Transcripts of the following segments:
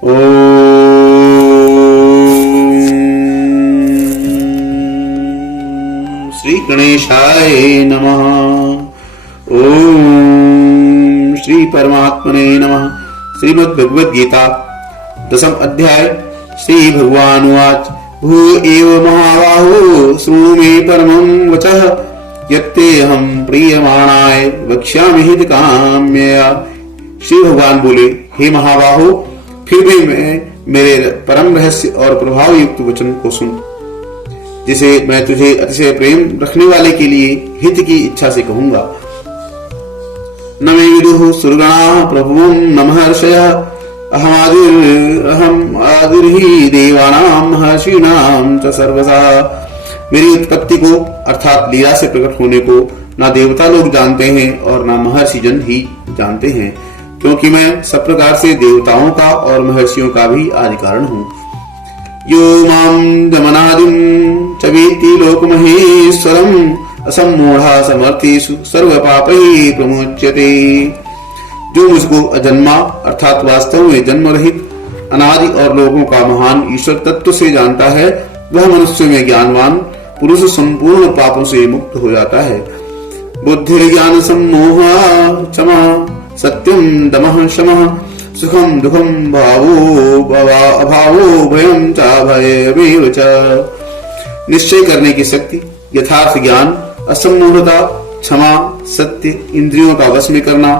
श्री गणेशाय नमः। ओम श्री परमात्मने नमः। श्रीमद् भगवद गीता दशम अध्याय। श्री भगवानुवाच भू एव महाबाहो शृणु मे परमं वचः यत्तेऽहं प्रीयमाणाय वक्ष्यामि हितकाम्यया। श्री भगवान बोले, हे महाबाहो, फिर भी मैं मेरे परम रहस्य और प्रभाव युक्त वचन को सुन, जिसे मैं तुझे अतिशय प्रेम रखने वाले के लिए हित की इच्छा से कहूंगा। न मे विदुः सुरगणाः प्रभुं न महर्षयः अहम आदिर्हि देवानां महर्षीणां च सर्वसा। मेरी उत्पत्ति को अर्थात लीला से प्रकट होने को न देवता लोग जानते हैं और न महर्षि जन ही जानते हैं, क्योंकि मैं सब प्रकार से देवताओं का और महर्षियों का भी आदि कारण हूँ। यो मां जमनादिं च वेत्ति लोकमहेश्वरम् असम्मूढ़ा समर्थेषु सर्व पापैः प्रमुच्यते। जो मुझको अजन्मा अर्थात वास्तव में जन्म रहित अनादि और लोगों का महान ईश्वर तत्व से जानता है, वह मनुष्य में ज्ञानवान पुरुष संपूर्ण पापों से मुक्त हो जाता है। बुद्धि ज्ञान सम्मोहा क्षमा सत्यम दमः शमः सुखम दुखम भावो अभावो भयम चाभयमेव च। निश्चय करने की शक्ति, यथार्थ ज्ञान, असम्मूढ़ता, क्षमा, सत्य, इंद्रियों का वश में करना,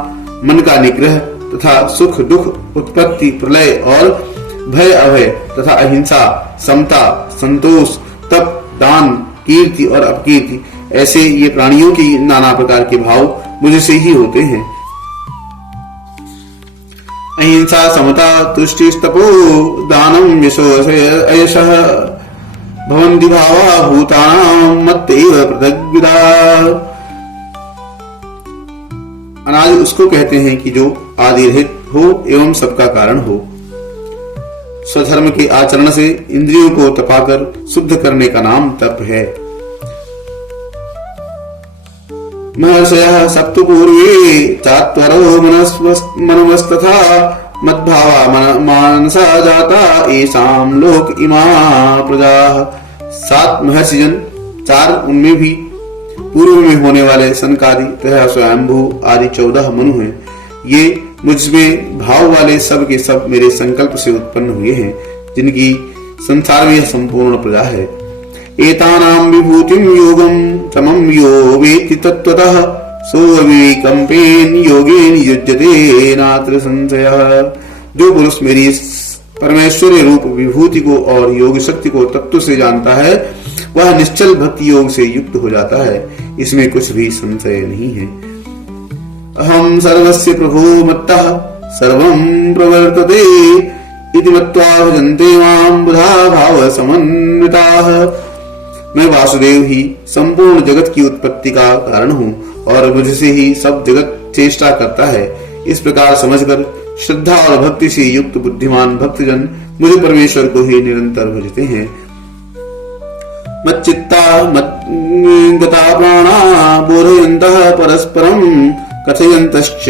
मन का निग्रह तथा सुख दुख, उत्पत्ति प्रलय और भय अभय तथा अहिंसा, समता, संतोष, तप, दान, कीर्ति और अपकीर्ति, ऐसे ये प्राणियों की नाना प्रकार के भाव मुझसे ही होते हैं। अहिंसा, समता, तुष्टि, तपो, दानम, यशो, अयशः भवन्ति भावा भूतानां मत्तैव पृथग्विदा। अनादि उसको कहते हैं कि जो आदि रहित हो एवं सबका कारण हो। स्वधर्म के आचरण से इंद्रियों को तपाकर शुद्ध करने का नाम तप है। महर्षयः सप्त पूर्वे चात्वरो मनवस्तथा मद्भावा मानसा जाता एषां लोक इमा प्रजाः। 7 महर्षिजन, 4 उनमें भी पूर्व में होने वाले सनकादि तथा स्वयंभू आदि 14 मनु हैं। ये मुझमें भाव वाले सब के सब मेरे संकल्प से उत्पन्न हुए हैं, जिनकी संसार में संपूर्ण प्रजा है। एतानां विभूतिं योगं समं यो वेत्ति तत्त्वतः सोऽविकम्पेन योगेन युज्यते नात्र संशयः। जो पुरुष मेरी परमेश्वरी रूप विभूति को और योग शक्ति को तत्व से जानता है, वह निश्चल भक्ति योग से युक्त हो जाता है, इसमें कुछ भी संशय नहीं है। अहम सर्वस्य प्रभो मत्तः सर्वं प्रवर्तते इति मत्वा भजन्ते मां बुधा भाव समन्विताः। मैं वासुदेव ही संपूर्ण जगत की उत्पत्ति का कारण हूँ और मुझसे ही सब जगत चेष्टा करता है। इस प्रकार समझकर श्रद्धा और भक्ति से युक्त बुद्धिमान भक्तजन मुझे परमेश्वर को ही निरंतर भजते हैं। मच्चित्ता मद्गता प्राणा बोधयन्तः परस्परं कथयन्तश्च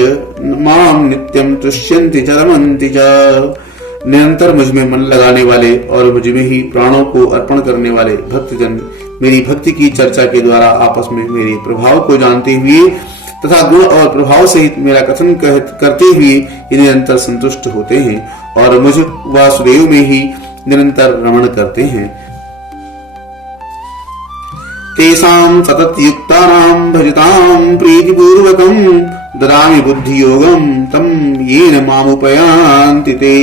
मां नित्यं तुष्यन्ति च रमन्ति च। निरंतर मुझ में मन लगाने वाले और मुझ में ही प्राणों को अर्पण करने वाले भक्तजन मेरी भक्ति की चर्चा के द्वारा आपस में मेरे प्रभाव को जानते हुए तथा गुण और प्रभाव सहित मेरा कथन करते हुए निरंतर संतुष्ट होते हैं और मुझ वासुदेव में ही निरंतर रमण करते हैं। तेषां सततयुक्तानां भजतां प्रीतिपूर्वकं ददामि बुद्धि योगं तं येन मामुपयान्ति ते।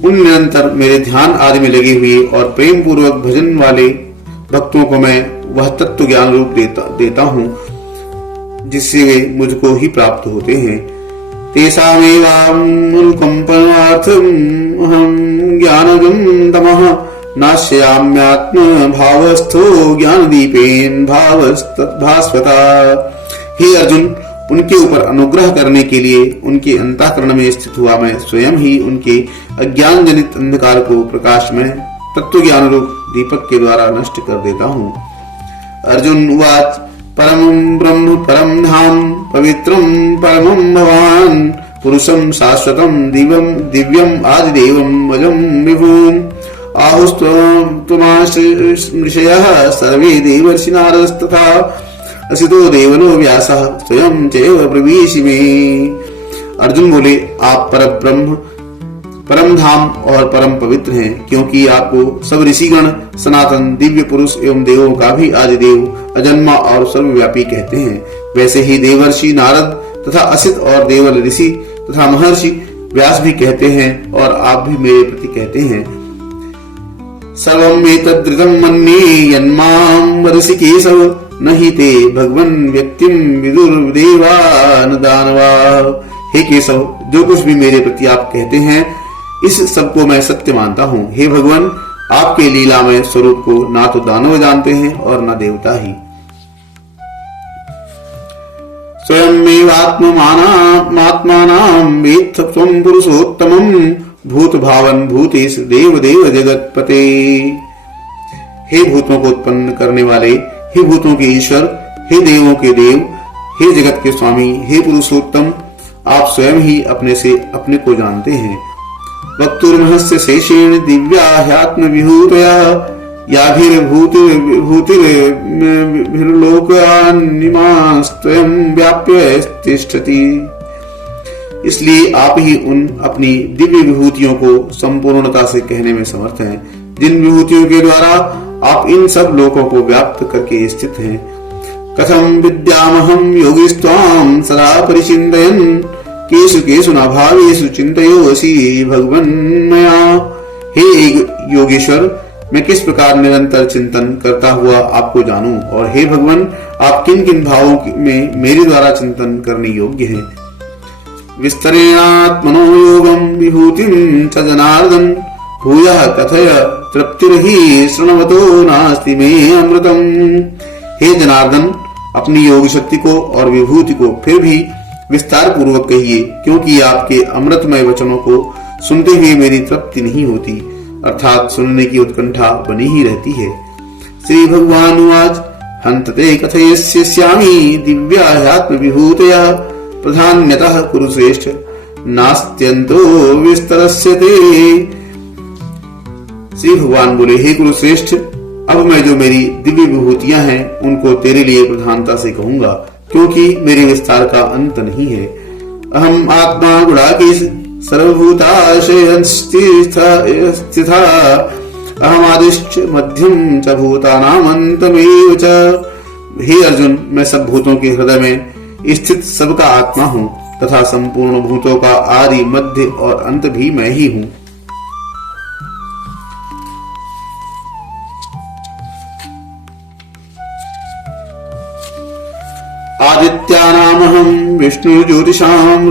उन निरंतर मेरे ध्यान आदि में लगे हुए और प्रेम पूर्वक भजन वाले भक्तों को मैं वह तत्व ज्ञान रूप देता हूँ, जिससे वे मुझको ही प्राप्त होते हैं। तेषामेवानुकंपनार्थम अहं ज्ञानगं तमः नाश्याम्यात्म भावस्थो ज्ञान दीपेन भास्वता। हे अर्जुन, उनके ऊपर अनुग्रह करने के लिए उनके अंतःकरण में स्थित हुआ मैं स्वयं ही उनके अज्ञान जनित अंधकार को प्रकाश में तत्व ज्ञान रूप दीपक के द्वारा नष्ट कर देता हूँ। अर्जुन उवाच परमं ब्रह्म परम धाम पवित्रं परमं भवान् पुरुषं शाश्वतं दिव्यम् आदिदेवं वजं विभुम् आहुस्त्वमाश्रिषयः सर्वे देवर्षि नारदस्तथा असितो देवलो व्यासः स्वयं चैव ब्रवीषि मे। अर्जुन बोले, आप परब्रह्म परम धाम और परम पवित्र हैं, क्योंकि आपको सब ऋषिगण सनातन दिव्य पुरुष एवं देवों का भी आदिदेव अजन्मा और सर्वव्यापी कहते हैं। वैसे ही देवर्षि नारद तथा असित और देवल ऋषि तथा महर्षि व्यास भी कहते हैं, और आप भी मेरे प्रति कहते हैं। सर्वं एतद्ऋतं मन्ये यन्मां वदसि केशव नहि ते भगवन् व्यक्तिं विदुर्देवा न दानवा। हे केशव, जो कुछ भी मेरे प्रति आप कहते हैं, इस सब को मैं सत्य मानता हूँ। हे भगवान, आपके लीलामय स्वरूप को ना तो दानव जानते हैं और न देवता ही। स्वयमेवात्मानां वेत्थ त्वं पुरुषोत्तमं भूत भावन भूतेश देव देव जगतपते। हे भूतों को उत्पन्न करने वाले, हे भूतों के ईश्वर, हे देवों के देव, हे जगत के स्वामी, हे पुरुषोत्तम, आप स्वयं ही अपने से अपने को जानते हैं। वक्तुर्महस्य शेषेण दिव्या ह्यात्म विभूतया याभिर्भूतिर्लोकान्निमास्त्वयं व्याप्य तिष्ठति। इसलिए आप ही उन अपनी दिव्य विभूतियों को संपूर्णता से कहने में समर्थ हैं, जिन विभूतियों के द्वारा आप इन सब लोकों को व्याप्त करके स्थित हैं। कथम विद्यामहं योगिस्त्वां सदा परिचिन्तयन् केषु केषु न भावेषु चिन्तयोऽसि भगवन्मया। हे योगेश्वर, मैं किस प्रकार निरंतर चिंतन करता हुआ आपको जानूं, और हे भगवान, आप किन किन भावों में मेरे द्वारा चिंतन करने योग्य हैं। विस्तरेणात्मनो योगं विभूतिं च जनार्दन भूयः कथय तृप्तिर्हि शृण्वतो नास्ति मे अमृतम्। हे जनार्दन, अपनी योग शक्ति को और विभूति को फिर भी विस्तार पूर्वक कहिए, क्योंकि आपके अमृतमय वचनों को सुनते हुए मेरी तृप्ति नहीं होती, अर्थात सुनने की उत्कंठा बनी ही रहती है। श्री भगवान उवाच, हन्तते कथयिष्यामि दिव्या ह्यात्म विभूतया प्रधान्यतः कुरु श्रेष्ठ नास्त्यन्तो विस्तरस्यते। श्री भगवान बोले, हे कुरु श्रेष्ठ, अब मैं जो मेरी दिव्य विभूतियां हैं उनको तेरे लिए प्रधानता से कहूंगा, क्योंकि मेरे विस्तार का अंत नहीं है। अहम आत्मा गुणाकेश सर्वभूताशयस्थिता अहम आदिश्च मध्यम च भूतानामन्तमेव च। हे अर्जुन, मैं सब भूतों के हृदय में स्थित सबका आत्मा हूँ, तथा संपूर्ण भूतों का आदि मध्य और अंत भी मैं ही हूँ। आदित्यानामहं विष्णु ज्योतिषां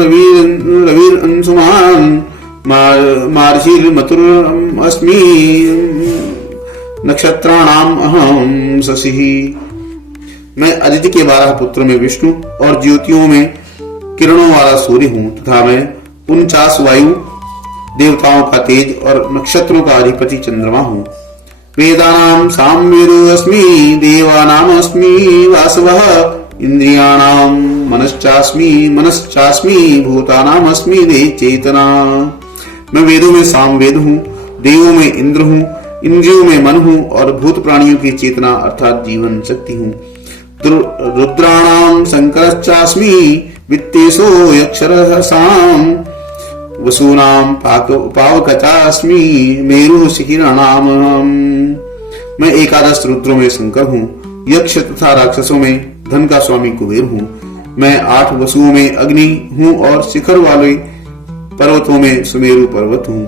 रविरंशुमान् मार्षिर्मतुरस्मि नक्षत्राणाम् अहं शशिः। मैं अदिति के 12 पुत्रों में विष्णु और ज्योतियों में किरणों वाला सूर्य हूँ, तथा मैं 49 वायु देवताओं का तेज और नक्षत्रों का अधिपति चंद्रमा हूँ। वेदानां सामवेदो अस्मि देवानां अस्मि वासवः इंद्रियाणां मनश्चास्मि भूतानां अस्मि चेतना। मैं वेदों में सामवेद हूँ, देवों में इंद्र हूँ, इंद्रियों में मन हूँ और भूत प्राणियों की चेतना अर्थात जीवन शक्ति हूँ। रुद्राणां शंकरश्चास्मि वित्तेषो यक्षरसां वसूनां पावकचास्मि मेरुः शिखिराणाम्। मैं 11 रुद्रों में शंकर हूँ, यक्ष तथा राक्षसों में धन का स्वामी कुबेर हूँ। मैं 8 वसुओं में अग्नि हूँ और शिखर वाले पर्वतों में सुमेरु पर्वत हूँ।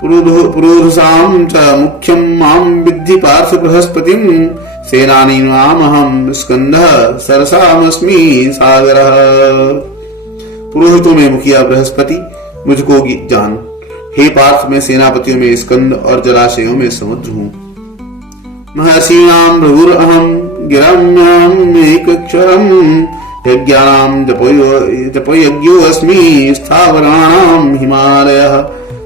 पुरोधसां च मुख्यं मां विद्धि पार्थ बृहस्पतिं सेनानीनामहं स्कंदः सरसामस्मि सागरः। पुरोहितों में मुखिया बृहस्पति मुझको जान। हे पार्थ, मैं सेनापतियों में स्कंद और जलाशयों में समुद्र हूँ। महर्षीणां भृगुरहं गिराम्याम् एकक्षरं यज्ञानां जपयज्ञो अस्मि स्थावराणां हिमालयः।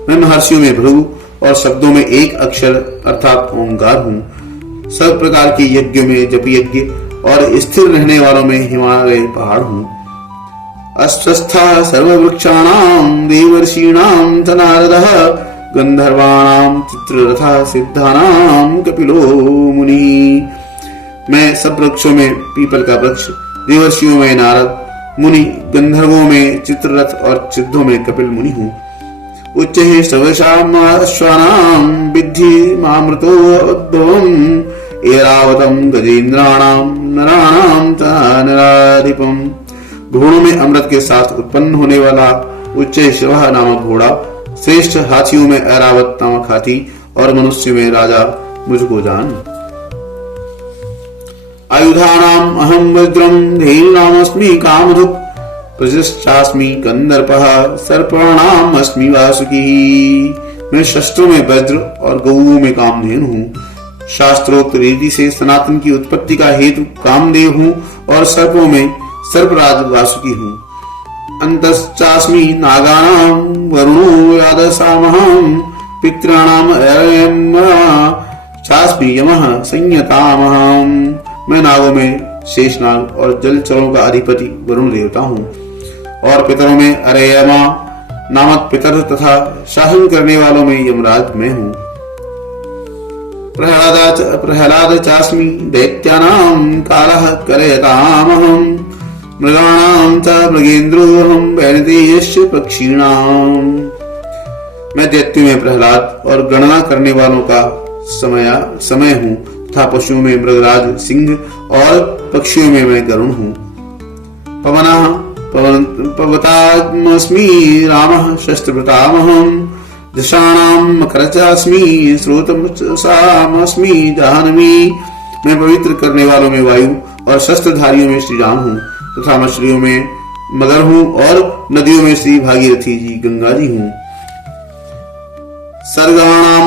मैं महर्षियों में भृगु और शब्दों में एक अक्षर अर्थात ओंकार हूँ। सब प्रकार के यज्ञों में जप यज्ञ और स्थिर रहने वालों में हिमालय पहाड़ हूँ। अस्वस्था सर्ववृक्षाणां देवर्षीणां च नारदः गंधर्वाणां चित्ररथः सिद्धानां कपिलो मुनि। मैं सब वृक्षों में पीपल का वृक्ष, देवर्षियों में नारद मुनि, गंधर्वों में चित्ररथ और सिद्धों में कपिल मुनि हूँ। उच्च ही सर्वशाम अश्वानां विद्धि मामृतोद्भवम् ऐरावतम गजेन्द्राणां नराणां च नराधिपम्। घोड़ों में अमृत के साथ उत्पन्न होने वाला उच्च शिवः नामक घोड़ा, श्रेष्ठ हाथियों में ऐरावत नामक हाथी और मनुष्य में राजा मुझको जान। आयुधानाम अहम वज्रम धेनुनामस्मि कामधुक् प्रजश्चास्मि कंदर्पः सर्पाणाम अस्मि वासुकी। मैं शस्त्रों में वज्र और गौओं में कामधेनु हूँ। शास्त्रोक्त रीति से सनातन की उत्पत्ति का हेतु कामदेव हूँ और सर्पों में सर्पराज वासुकी हूँ। अंतश्चास्मि नागानां वरुणो यादसामहं पितॄणाम चास्मि यमः संयतामहं। मैं नागों में शेषनाग और जलचरों का अधिपति वरुण देवता हूँ और पितरों में अरेयमा नामक पितर तथा शासन करने वालों में यमराज मैं हूँ। प्रहलाद चास्मि दैत्यानां कालः करयतामहं मृगाणां च मृगेन्द्रोऽहं वैनतेयस्य पक्षिणाम्। मैं दैत्यों में प्रहलाद और गणना करने वालों का समय हूँ तथा पशुओं में मृगराज सिंह और पक्षियों में मैं गरुण हूँ। पवतामस्मि रामः शस्त्रभृतामहं दशानां मकरचास्मि स्रोतसामस्मि जाह्नवी। मैं पवित्र करने वालों में वायु और शस्त्रधारियों में श्री राम हूँ तथा मछलियों में मगर हूँ और नदियों में श्री भागीरथी जी गंगा जी हूँ। सर्गाणाम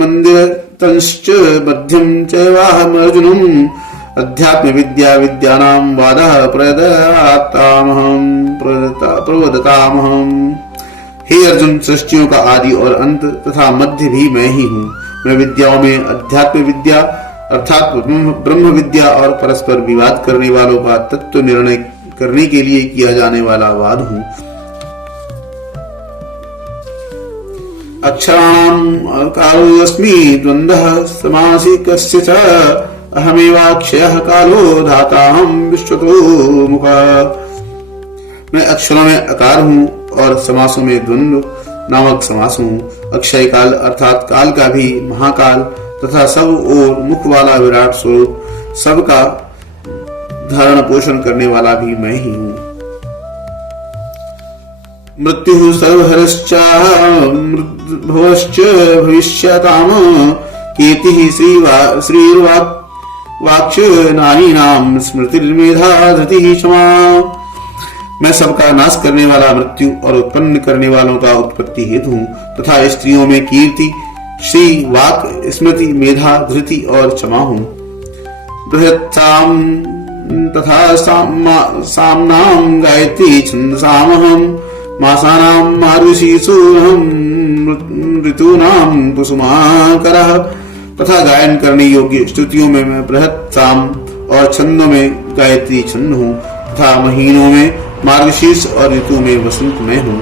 मंदिरतंश्च मध्यम चैवाहमर्जुनम् अध्यात्म विद्या विद्यानां वादः प्रवदतामहम्। हे अर्जुन, सृष्टियों का आदि और अंत तथा मध्य भी मैं ही हूँ। मैं विद्याओं में अध्यात्म विद्या अर्थात ब्रह्म विद्या और परस्पर विवाद करने वालों का तत्व निर्णय करने के लिए किया जाने वाला वाद हूँ। अक्षराणां कालोऽस्मि द्वन्द्वः समासिकस्य च अहमेवाक्षयः कालो धाताहं विश्वतो मुखः। मैं अक्षरों में अकार हूँ और समासों में द्वंद्व नामक समास हूँ। अक्षय काल अर्थात काल का भी महाकाल तथा सब और मुख वाला विराट स्वरूप, सबका धारण पोषण करने वाला भी मैं ही हूँ। मृत्यु सर्वहरश्च भवश्च भविष्यताम कीर्तिः श्रीर्वाक्च नारीणां स्मृतिर्मेधा धृतिः क्षमा। मैं सबका नाश करने वाला मृत्यु और उत्पन्न करने वालों का उत्पत्ति हेतु हूँ तथा स्त्रियों में कीर्ति, श्री, वाक, स्मृति, मेधा, धृति और क्षमा हूँ। बृहत्साम तथा सामनां गायत्री छंदसामहं मासानां मार्गशीर्षोऽहं ऋतूनां कुसुमाकरः। तथा गायन करने योग्य स्तुतियों में मैं बृहत साम और छंदों में गायत्री छंद हूँ तथा महीनों में मार्गशीर्ष और ऋतु में वसंत में हूँ।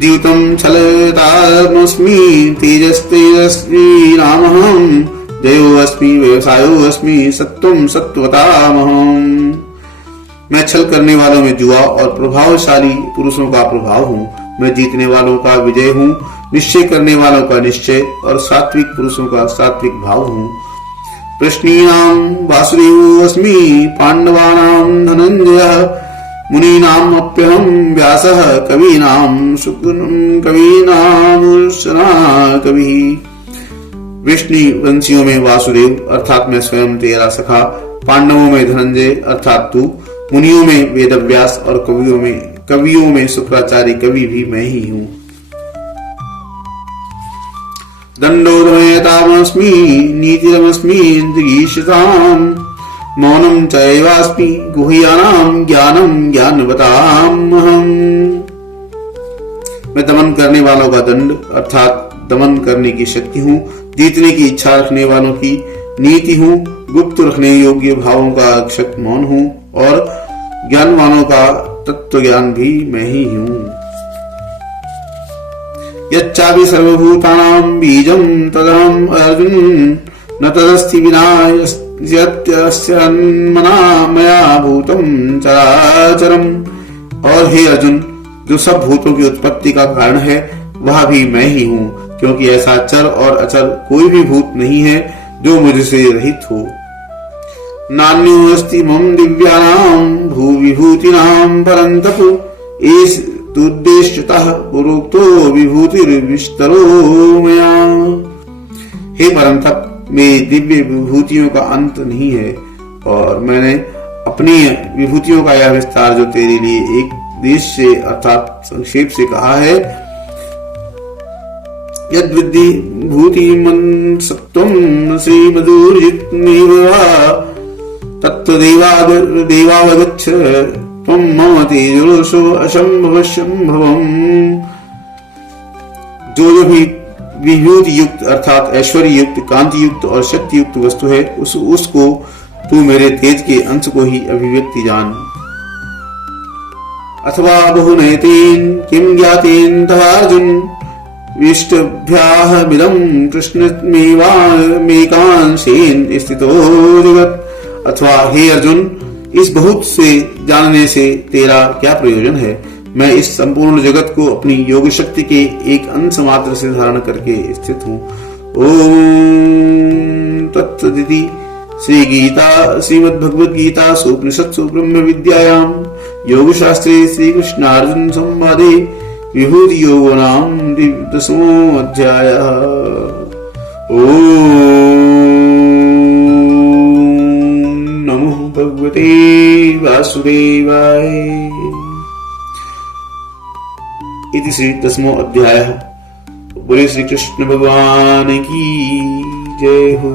द्यूतं छलतामस्मि तेजस्तेजस्वी रामहं जयोऽस्मि व्यवसायोऽस्मि सत्वं सत्वतामहं। मैं छल करने वालों में जुआ और प्रभावशाली पुरुषों का प्रभाव हूँ। मैं जीतने वालों का विजय हूँ, निश्चय करने वालों का निश्चय और सात्विक पुरुषों का सात्विक भाव हूँ। प्रश्नीनां वासुदेवोऽस्मि पांडवानां धनंजयः मुनीनामप्यहं व्यासः कवीनां कवीनामुशना कविः। विष्णु वंशियों में वासुदेव अर्थात मैं स्वयं तेरा सखा, पांडवों में धनंजय अर्थात तू, मुनियों में वेदव्यास और कवियों में शुक्राचार्य कवि भी मैं ही हूँ। दंडोदमयतामस्मि नीतिरमस्मि जिगीषताम् मौनं चैवास्मि गुह्यानां ज्ञानं ज्ञानवतामहम्। मैं दमन करने वालों का दंड अर्थात दमन करने की शक्ति हूँ, जीतने की इच्छा रखने वालों की नीति हूँ, गुप्त रखने योग्य भावों का अक्षत मौन हूँ और ज्ञानवानों का तत्व ज्ञान भी मैं ही हूँ। यच्चापि सर्वभूतानां बीजं तदहम् अर्जुन न तदस्ति विना यस्य मना मया भूतं चराचरम्। और हे अर्जुन, जो सब भूतों की उत्पत्ति का कारण है वह भी मैं ही हूँ, क्योंकि ऐसा चर और अचर कोई भी भूत नहीं है जो मुझसे रहित हो। नान्यो अस्ति मम दिव्यानां भूविभूतिनां परन्तप एष तुद्देश्यतः पुरोक्तो विभूतिर्विस्तरो मया। हे परंतप, मेरी दिव्य विभूतियों का अंत नहीं है और मैंने अपनी विभूतियों का यह विस्तार जो तेरे लिए एक देश से अर्थात संक्षेप से कहा है, यद विद्धि भूतिमन् सत्त्वं श्रीमदूर्जितमेव वा तत्त्वदेवावगच्छ त्वं मम तेजोषो असंभवशंभवम्। जो भी विभूति युक्त अर्थात ऐश्वर्य युक्त, कांति युक्त और शक्ति युक्त वस्तु है उसको तू मेरे तेज के अंश को ही अभिव्यक्ति जान। अथवा बहुनयतेन किं ज्ञातेन तवार्जुन विष्टभ्याहमिदं कृष्णमेकांशेन स्थितो जगत्। अथवा हे अर्जुन, इस बहुत से जानने से तेरा क्या प्रयोजन है? मैं इस संपूर्ण जगत को अपनी योग शक्ति के एक अंश मात्र से धारण करके स्थित हूँ। ओम तत्सदिति श्रीमद्भगवद गीता उपनिषत्सु ब्रह्म विद्यायां योग शास्त्रे श्री कृष्णार्जुन संवादे विभूति योगो नाम 10वां अध्यायः। नमो भगवते वासुदेवाय। इति श्री 10वां अध्यायः। बोले श्री कृष्ण भगवान की जय हो।